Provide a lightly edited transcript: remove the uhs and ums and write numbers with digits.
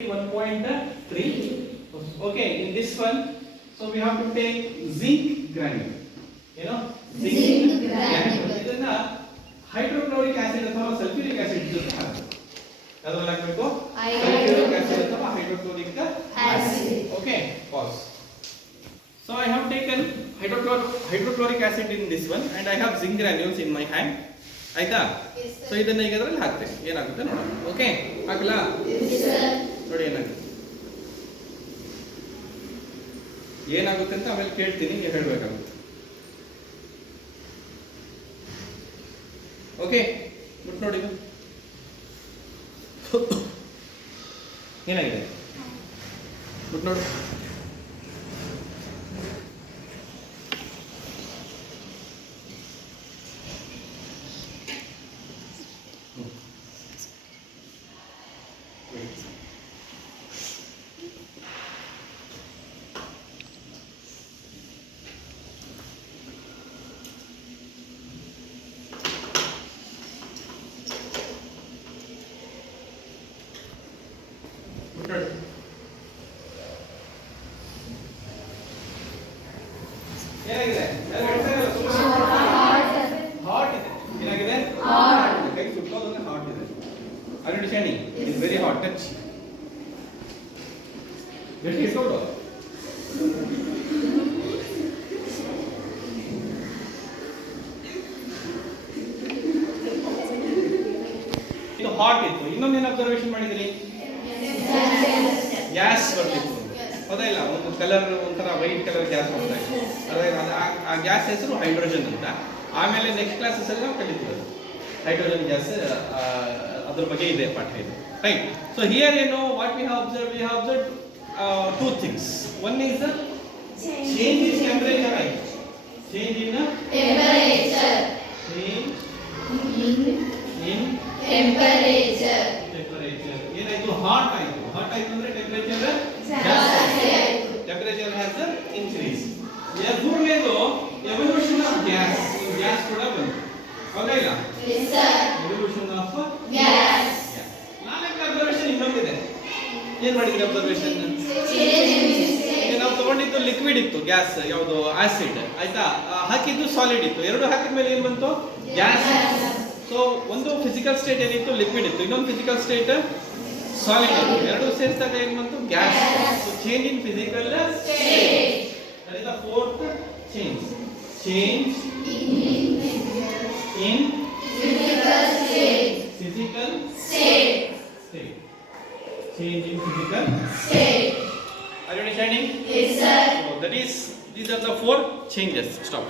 1.3. Okay, in this one, so we have to take zinc granule. You know, zinc granule. ಇದನ್ನ hydrochloric acid ಅಥವಾ sulphuric acid ಜೊತೆ ಹಾಕಬೇಕು. ಯಾವ್ದನ್ನ ಹಾಕಬೇಕು? Sulphuric acid ಅಥವಾ hydrochloric acid. Okay, pause. So I have taken hydrochloric acid in this one and I have zinc granules in my hand. ಆಯ್ತಾ? So ಇದನ್ನ ಈಗ ಅದರಲ್ಲಿ ಹಾಕ್ತೇನೆ. ಏನಾಗುತ್ತೆ ನೋಡೋಣ. ಓಕೆ? ಹಾಕಲಾ? ನೋಡಿ ಏನಾಗುತ್ತೆ ಅಂತ ಆಮೇಲೆ ಕೇಳ್ತೀನಿ, ನೀವು ಹೇಳಬೇಕಾಗುತ್ತೆ. ಓಕೆ, ಬಿಟ್ಟು ನೋಡಿ ಏನಾಗಿದೆ, ಬಿಟ್ಟು ನೋಡು. ಏನಾಗಿದೆ? ಹಾಟ್ ಇದೆ. ಏನಾಗಿದೆ? ಕೈ ಸುಟ್ಟೋದಂದ್ರೆ ಹಾಟ್ ಇದೆ. Are you understanding? It is very hot. Touch. ಗಟ್ಟಿ ಇಟ್ಕೊಂಡು ಇದು ಹಾಟ್ ಇತ್ತು. ಇನ್ನೊಂದೇನು ಅಬ್ಸರ್ವೇಷನ್ ಮಾಡಿದ್ರಿ? ಗ್ಯಾಸ್ ಬರ್ತಿತ್ತು, ಹೌದಾ ಇಲ್ಲ? ಒಂದು ಕಲರ್, ಒಂಥರ ವೈಟ್ ಕಲರ್ ಗ್ಯಾಸ್ ಬರ್ತಾ ಇತ್ತು. ಆ ಗ್ಯಾಸ್ ಹೆಸರು ಹೈಡ್ರೋಜನ್ ಅಂತ. ಆಮೇಲೆ ನೆಕ್ಸ್ಟ್ ಕ್ಲಾಸಸ್ ಅಲ್ಲಿ ನಾವು ಕಲಿತೀವಿ ಹೈಡ್ರೋಜನ್ ಗ್ಯಾಸ್, ಅದ್ರ ಬಗ್ಗೆ ಇದೆ ಪಾಠ ಇದು. ರೈಟ್. ಸೊ ಹಿಯರ್ ಏನು what we have observe? We have observe two things. One is the change in temperature, right? Change in temperature. Change in temperature. ಏನಾಯ್ತು? ಹಾಟ್ ಆಯ್ತು. ಹಾಟ್ ಆಯ್ತು ಅಂದ್ರೆ ಟೆಂಪರೇಚರ್ ಜಾಸ್ತಿ ಆಯ್ತು. Temperature has increase. ಮೂರನೇದು evolution of gas. Gas ಕೂಡ ಬಂತು, ಹೌದಾ ಇಲ್ಲ? Yes sir. Evolution of gas. ನಾಲ್ಕು ಅಬ್ಸರ್ವೇಷನ್ ಇನ್ನೊಂದಿದೆ. ಏನ್ ಮಾಡಿದ್ರಿ ಅಬ್ಸರ್ವೇಷನ್? ನಾವು ತಗೊಂಡಿದ್ದು ಲಿಕ್ವಿಡ್ ಇತ್ತು, ಗ್ಯಾಸ್, ಯಾವುದು ಆಸಿಡ್, ಆಯ್ತಾ? ಹಾಕಿದ್ದು ಸಾಲಿಡ್ ಇತ್ತು. ಎರಡು ಹಾಕಿದ ಮೇಲೆ ಏನ್ ಬಂತು? ಗ್ಯಾಸ್. ಸೊ ಒಂದು ಫಿಸಿಕಲ್ ಸ್ಟೇಟ್ ಏನಿತ್ತು? ಲಿಕ್ವಿಡ್ ಇತ್ತು. ಇನ್ನೊಂದು ಫಿಸಿಕಲ್ ಸ್ಟೇಟ್ ಸಾಲಿಡ್ ಇತ್ತು. ಎರಡು ಸೇರಿಸಿದಾಗ ಏನ್ ಬಂತು? Gas. So change in physical state. That is the fourth change. Change in Physical state. physical State. state. Change in physical State. Are you understanding? Yes sir. So that is, these are the four changes. Stop.